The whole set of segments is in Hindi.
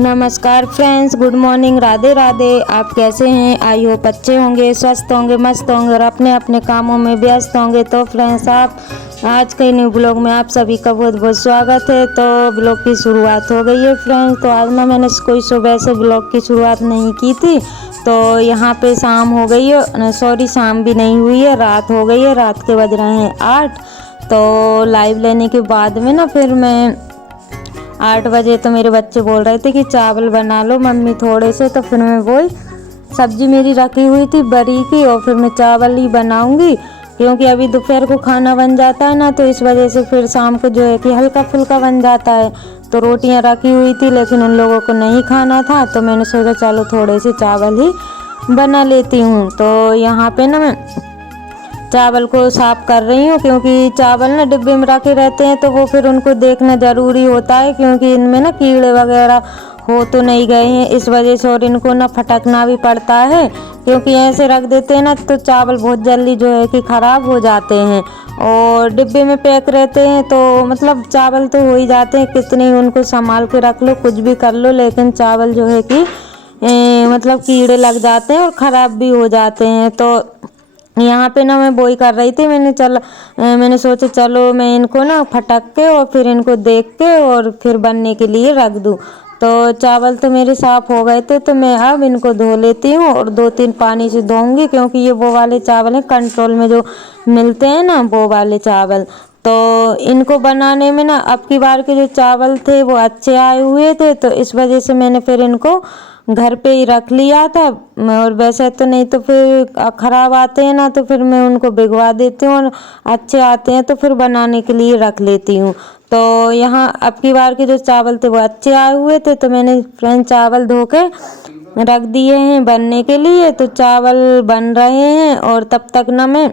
नमस्कार friends, good morning, Radhe Radhe. आप कैसे हैं? आई होप अच्छे होंगे, स्वस्थ होंगे, मस्त होंगे और अपने अपने कामों में व्यस्त होंगे। तो फ्रेंड्स, आप आज के न्यू ब्लॉग में आप सभी का बहुत बहुत स्वागत है। तो ब्लॉग की शुरुआत हो गई है फ्रेंड्स। तो आज ना मैंने कोई सुबह से ब्लॉग की शुरुआत नहीं की थी। तो यहाँ पे शाम हो गई है, सॉरी शाम भी नहीं हुई है, रात हो गई है। रात के बज रहे हैं 8। तो लाइव लेने के बाद में ना फिर मैं 8 बजे तो मेरे बच्चे बोल रहे थे कि चावल बना लो मम्मी थोड़े से। तो फिर मैं वही सब्जी मेरी रखी हुई थी बरी की, और फिर मैं चावल ही बनाऊंगी क्योंकि अभी दोपहर को खाना बन जाता है ना, तो इस वजह से फिर शाम को जो है कि हल्का फुल्का बन जाता है। तो रोटियां रखी हुई थी लेकिन उन लोगों को नहीं खाना था, तो मैंने सोचा चलो थोड़े से चावल ही बना लेती हूँ। तो यहाँ पे ना मैं चावल को साफ कर रही हूँ क्योंकि चावल ना डिब्बे में रखे रहते हैं तो वो फिर उनको देखना ज़रूरी होता है, क्योंकि इनमें ना कीड़े वगैरह हो तो नहीं गए हैं इस वजह से, और इनको ना फटकना भी पड़ता है क्योंकि ऐसे रख देते हैं ना तो चावल बहुत जल्दी जो है कि ख़राब हो जाते हैं। और डिब्बे में पैक रहते हैं तो मतलब चावल तो हो ही जाते हैं, कितने ही उनको संभाल के रख लो, कुछ भी कर लो, लेकिन चावल जो है कि मतलब कीड़े लग जाते हैं और ख़राब भी हो जाते हैं। तो यहाँ पे ना मैं वही कर रही थी, मैंने सोचा चलो मैं इनको ना फटक के और फिर इनको देख के और फिर बनने के लिए रख दूँ। तो चावल तो मेरे साफ़ हो गए थे, तो मैं अब इनको धो लेती हूँ और 2-3 पानी से धोऊंगी क्योंकि ये वो वाले चावल हैं कंट्रोल में जो मिलते हैं ना, वो वाले चावल। तो इनको बनाने में ना अब की बार के जो चावल थे वो अच्छे आए हुए थे, तो इस वजह से मैंने फिर इनको घर पे ही रख लिया था। और वैसे तो नहीं तो फिर ख़राब आते हैं ना तो फिर मैं उनको भिगवा देती हूँ, और अच्छे आते हैं तो फिर बनाने के लिए रख लेती हूँ। तो यहाँ अब की बार के जो चावल थे वो अच्छे आए हुए थे, तो मैंने फ्रेंच चावल धो के रख दिए हैं बनने के लिए। तो चावल बन रहे हैं और तब तक ना मैं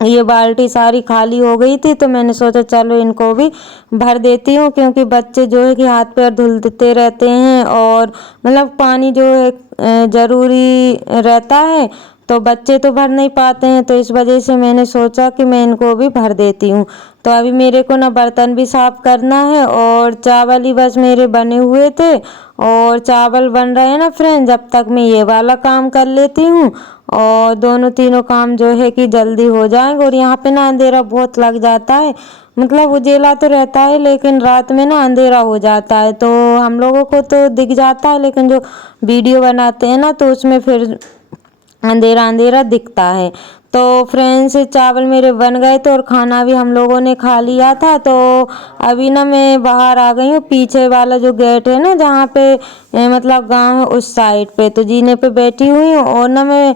ये बाल्टी सारी खाली हो गई थी, तो मैंने सोचा चलो इनको भी भर देती हूँ क्योंकि बच्चे जो है कि हाथ पैर धुलते रहते हैं और मतलब पानी जो है ज़रूरी रहता है, तो बच्चे तो भर नहीं पाते हैं, तो इस वजह से मैंने सोचा कि मैं इनको भी भर देती हूँ। तो अभी मेरे को ना बर्तन भी साफ़ करना है और चावल ही बस मेरे बने हुए थे, और चावल बन रहे हैं ना फ्रेंड, जब तक मैं ये वाला काम कर लेती हूँ और दोनों तीनों काम जो है कि जल्दी हो जाएंगे। और यहाँ पे ना अंधेरा बहुत लग जाता है, मतलब उजेला तो रहता है लेकिन रात में ना अंधेरा हो जाता है, तो हम लोगों को तो दिख जाता है लेकिन जो वीडियो बनाते हैं ना तो उसमें फिर अंधेरा अंधेरा दिखता है। तो फ्रेंड्स, चावल मेरे बन गए थे और खाना भी हम लोगों ने खा लिया था। तो अभी ना मैं बाहर आ गई हूँ, पीछे वाला जो गेट है ना जहाँ पे मतलब गांव है उस साइड पे, तो जीने पे बैठी हुई हूँ। और ना मैं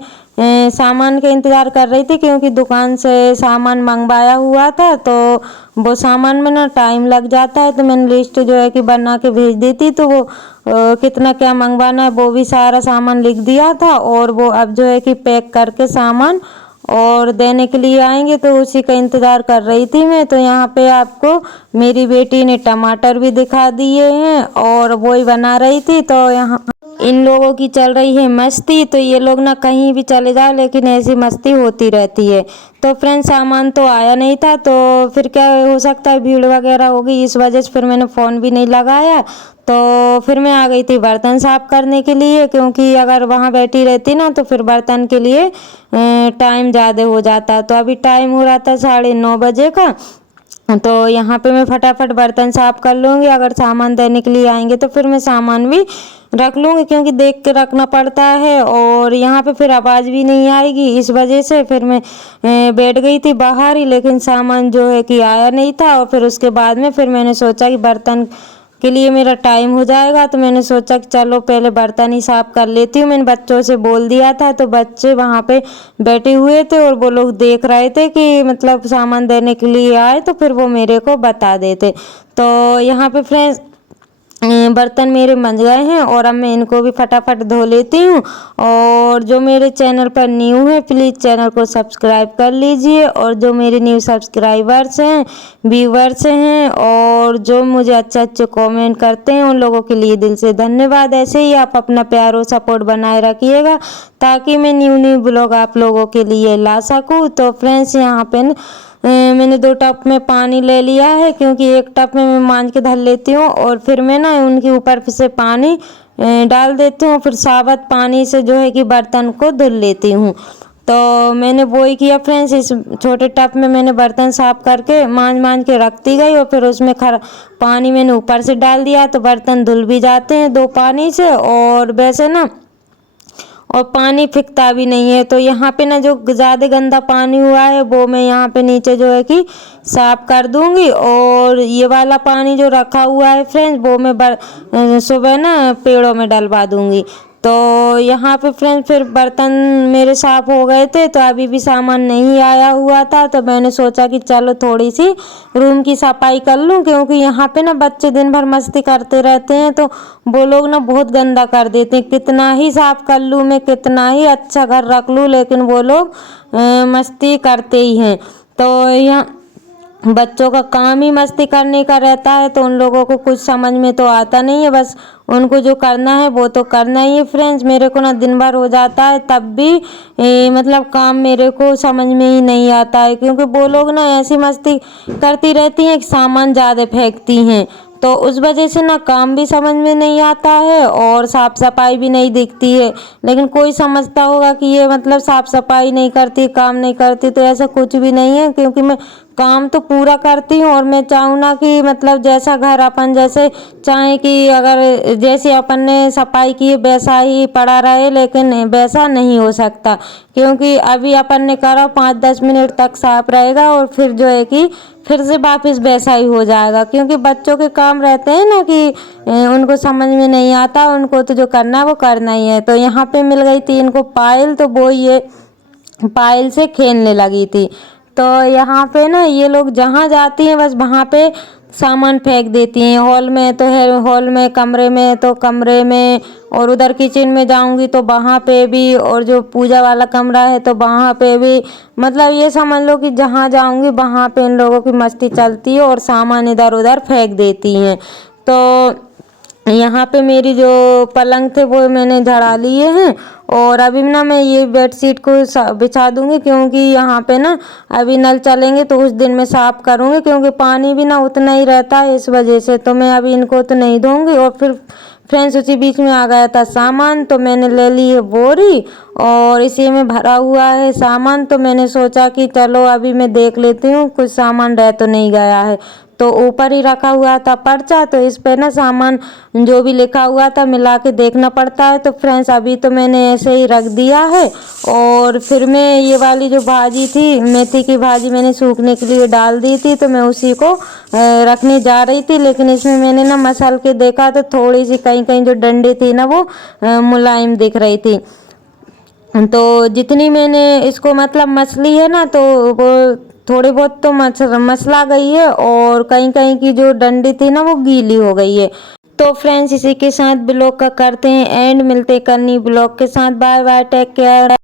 सामान का इंतज़ार कर रही थी क्योंकि दुकान से सामान मंगवाया हुआ था, तो वो सामान में ना टाइम लग जाता है, तो मैंने लिस्ट जो है कि बना के भेज देती, तो वो कितना क्या मंगवाना है वो भी सारा सामान लिख दिया था, और वो अब जो है कि पैक करके सामान और देने के लिए आएंगे, तो उसी का इंतज़ार कर रही थी मैं। तो यहाँ पे आपको मेरी बेटी ने टमाटर भी दिखा दिए हैं और वो ही बना रही थी। तो यहाँ इन लोगों की चल रही है मस्ती, तो ये लोग ना कहीं भी चले जाओ लेकिन ऐसी मस्ती होती रहती है। तो फ्रेंड्स, सामान तो आया नहीं था, तो फिर क्या हो सकता है भीड़ वगैरह होगी, इस वजह से फिर मैंने फ़ोन भी नहीं लगाया। तो फिर मैं आ गई थी बर्तन साफ़ करने के लिए, क्योंकि अगर वहाँ बैठी रहती ना तो फिर बर्तन के लिए टाइम ज़्यादा हो जाता। तो अभी टाइम हो रहा था 9:30 बजे का, तो यहाँ पे मैं फटाफट बर्तन साफ़ कर लूँगी। अगर सामान देने के लिए आएंगे तो फिर मैं सामान भी रख लूँगी क्योंकि देख के रखना पड़ता है, और यहाँ पे फिर आवाज़ भी नहीं आएगी, इस वजह से फिर मैं बैठ गई थी बाहर ही, लेकिन सामान जो है कि आया नहीं था। और फिर उसके बाद में फिर मैंने सोचा कि बर्तन के लिए मेरा टाइम हो जाएगा, तो मैंने सोचा कि चलो पहले बर्तन ही साफ़ कर लेती हूँ। मैंने बच्चों से बोल दिया था, तो बच्चे वहाँ पे बैठे हुए थे और वो लोग देख रहे थे कि मतलब सामान देने के लिए आए, तो फिर वो मेरे को बता देते। तो यहाँ पे फ्रेंड्स बर्तन मेरे मंज गए हैं और अब मैं इनको भी फटाफट धो लेती हूँ। और जो मेरे चैनल पर न्यू है प्लीज़ चैनल को सब्सक्राइब कर लीजिए, और जो मेरे न्यू सब्सक्राइबर्स हैं, व्यूवर्स हैं, और जो मुझे अच्छे अच्छे कमेंट करते हैं उन लोगों के लिए दिल से धन्यवाद। ऐसे ही आप अपना प्यार और सपोर्ट बनाए रखिएगा ताकि मैं न्यू न्यू ब्लॉग आप लोगों के लिए ला सकूँ। तो फ्रेंड्स, यहाँ पे मैंने 2 टब में पानी ले लिया है, क्योंकि एक टब में मैं मांज के धर लेती हूँ और फिर मैं ना उनके ऊपर से पानी डाल देती हूँ, फिर साबुत पानी से जो है कि बर्तन को धुल लेती हूँ। तो मैंने वो ही किया फ्रेंड्स, इस छोटे टब में मैंने बर्तन साफ करके मांज के रखती गई और फिर उसमें पानी मैंने ऊपर से डाल दिया, तो बर्तन धुल भी जाते हैं 2 पानी से, और वैसे ना और पानी फिकता भी नहीं है। तो यहाँ पे ना जो ज़्यादा गंदा पानी हुआ है वो मैं यहाँ पे नीचे जो है कि साफ कर दूंगी, और ये वाला पानी जो रखा हुआ है फ्रेंड्स वो मैं सुबह ना पेड़ों में डलवा दूंगी। तो यहाँ पे फ्रेंड्स फिर बर्तन मेरे साफ हो गए थे, तो अभी भी सामान नहीं आया हुआ था, तो मैंने सोचा कि चलो थोड़ी सी रूम की सफाई कर लूँ, क्योंकि यहाँ पे ना बच्चे दिन भर मस्ती करते रहते हैं, तो वो लोग ना बहुत गंदा कर देते हैं। कितना ही साफ कर लूँ मैं, कितना ही अच्छा घर रख लूँ, लेकिन वो लोग मस्ती करते ही हैं। तो यहाँ बच्चों का काम ही मस्ती करने का रहता है, तो उन लोगों को कुछ समझ में तो आता नहीं है, बस उनको जो करना है वो तो करना ही है फ्रेंड्स। मेरे को ना दिन भर हो जाता है तब भी मतलब काम मेरे को समझ में ही नहीं आता है, क्योंकि वो लोग ना ऐसी मस्ती करती रहती हैं कि सामान ज़्यादा फेंकती हैं, तो उस वजह से ना काम भी समझ में नहीं आता है और साफ सफाई भी नहीं दिखती है। लेकिन कोई समझता होगा कि ये मतलब साफ सफाई नहीं करती, काम नहीं करती, तो ऐसा कुछ भी नहीं है, क्योंकि मैं काम तो पूरा करती हूँ, और मैं चाहूँ ना कि मतलब जैसा घर अपन जैसे चाहे कि अगर जैसे अपन ने सफाई की वैसा ही पड़ा रहे, लेकिन वैसा नहीं हो सकता, क्योंकि अभी अपन ने करा 5-10 मिनट तक साफ रहेगा और फिर जो है कि फिर से वापस वैसा ही हो जाएगा, क्योंकि बच्चों के काम रहते हैं ना कि उनको समझ में नहीं आता, उनको तो जो करना है वो करना ही है। तो यहाँ पे मिल गई थी इनको पायल, तो वो ये पायल से खेलने लगी थी। तो यहाँ पे ना ये लोग जहाँ जाती हैं बस वहाँ पे सामान फेंक देती हैं। हॉल में तो है, हॉल में, कमरे में तो कमरे में, और उधर किचन में जाऊंगी तो वहाँ पे भी, और जो पूजा वाला कमरा है तो वहाँ पे भी, मतलब ये समझ लो कि जहाँ जाऊंगी वहाँ पे इन लोगों की मस्ती चलती है और सामान इधर उधर फेंक देती हैं। तो यहाँ पे मेरी जो पलंग थे वो मैंने झड़ा लिए हैं, और अभी ना मैं ये बेडशीट को बिछा दूंगी, क्योंकि यहाँ पे ना अभी नल चलेंगे तो उस दिन मैं साफ करूँगी, क्योंकि पानी भी ना उतना ही रहता है, इस वजह से तो मैं अभी इनको तो नहीं दूंगी। और फिर फ्रेंड्स उसी बीच में आ गया था सामान, तो मैंने ले ली है बोरी और इसी में भरा हुआ है सामान। तो मैंने सोचा कि चलो अभी मैं देख लेती हूँ कुछ सामान रह तो नहीं गया है, तो ऊपर ही रखा हुआ था पर्चा, तो इस पे ना सामान जो भी लिखा हुआ था मिला के देखना पड़ता है। तो फ्रेंड्स अभी तो मैंने ऐसे ही रख दिया है, और फिर मैं ये वाली जो भाजी थी, मेथी की भाजी, मैंने सूखने के लिए डाल दी थी, तो मैं उसी को रखने जा रही थी, लेकिन इसमें मैंने ना मसल के देखा तो थोड़ी सी कहीं कहीं जो डंडी थी ना वो मुलायम दिख रही थी। तो जितनी मैंने इसको मतलब मसली है ना, तो वो थोड़ी बहुत तो मसला गई है, और कहीं कहीं की जो डंडी थी ना वो गीली हो गई है। तो फ्रेंड्स इसी के साथ ब्लॉग का करते हैं एंड, मिलते हैं कल नई ब्लॉग के साथ। Bye bye, take care.